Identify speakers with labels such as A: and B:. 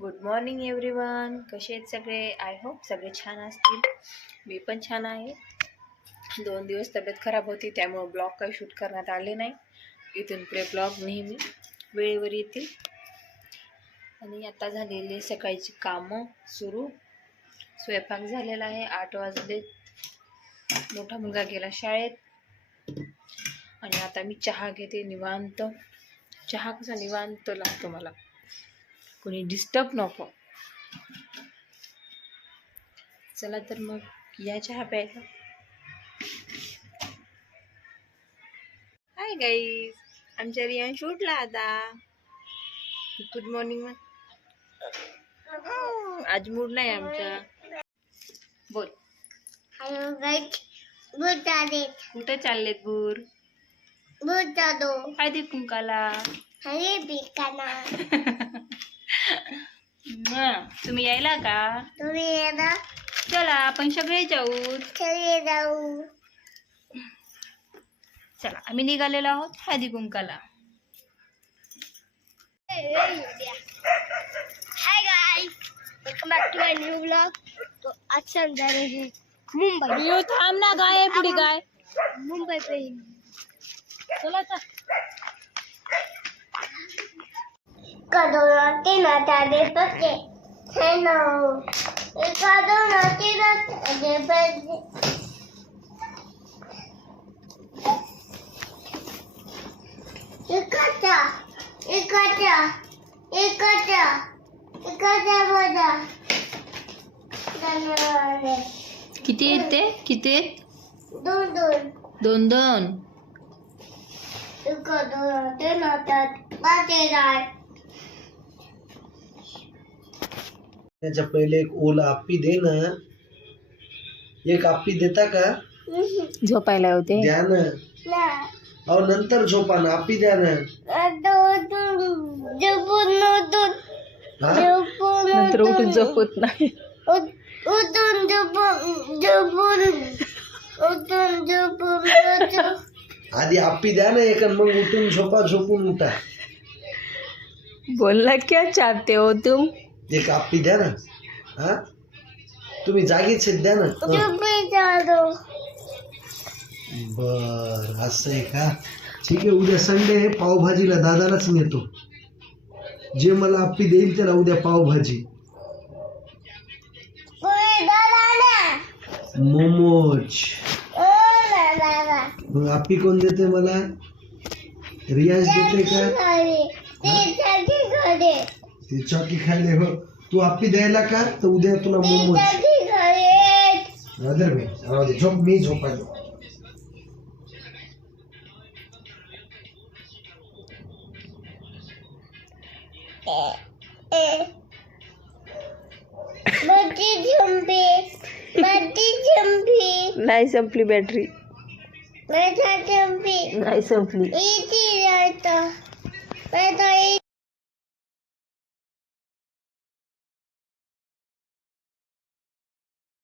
A: Good morning everyone कसे आहेत सगळे? आय होप सगळे छान असतील. मी पण छान आहे. दोन दिवस तब्येत खराब होती त्यामुळं ब्लॉग काही शूट करण्यात आले नाही. इथून पुढे ब्लॉग नेहमी वेळेवर येतील. आणि आता झालेले सकाळची कामं सुरू. स्वयंपाक झालेला आहे आठ वाजले. मोठा मुलगा गेला शाळेत. आणि आता मी चहा घेते निवांत. चहा कसा निवांत लागतो मला कोणी डिस्टर्ब नको. चला तर मग या चहा प्यायला हाय गाईज आमच्या रियान शूटला आता. गुड मॉर्निंग आज मूड नाही आमचा. बोल.
B: हॅलो गाईज
A: कुठे चाललेत बूर
B: बुटादो
A: हळदी कुंकाला
B: हरे बिकाना
A: तुम्ही यायला का?
B: तुम्ही येणार
A: चला आपण सगळे जाऊ.
B: चले जाऊ.
A: चला आम्ही निघालेलो आहोत हळदी कुंकाला
B: hi guys welcome back to my new blog तो आज रहे मुंबई.
A: यो थांब ना गाय पुढे गाय.
B: मुंबई पे
A: चला चल.
B: कदोना के नाता दे पके हेलो एक कदोना के नाता दे पके इकट्ठा इकट्ठा इकट्ठा इकट्ठा बजा धन्यवाद
A: किती आहेत ते किती आहेत
B: दोन दोन
A: दोन दोन
B: कदोना के नाता बातेदार
C: त्याच्या पहिले एक ओला आप्पी दे ना एक आप्पी देता का?
A: झोपायला होते.
C: द्या ना. अहो नंतर झोपा ना आप्पी द्या ना. हा?
A: नंतर उठून झोपत नाही.
B: उठून झोपून झोपून उठून झोपून
C: आधी आप्पी द्या ना एक आणि मग उठून झोपा झोपून उठा.
A: बोलला क्या चाहते हो तुम?
C: एक आप्पी द्या ना. हा? तुम्ही जागीच आहेत द्या ना. हं.
B: जातो
C: बर असं आहे का? ठीक आहे उद्या संडे आहे पावभाजीला दादालाच नेतो. जे मला आप्पी देईल त्याला उद्या पावभाजी.
B: कोणी दादा ना
C: मोमोज. मग आप्पी कोण देते मला? रियाज देते का?
B: ते
C: ते चॉकी खायला हो। तू आप्पी द्यायला का तर उद्या तुला
B: ते
C: मोमोज
B: साठी घरे
C: राहू दे झोप मी झोपायलो
B: बच्ची झुंबी बच्ची झुंबी
A: नाही संपली बॅटरी
B: माझा झुंबी
A: नाही संपली
B: इथे जातो माझा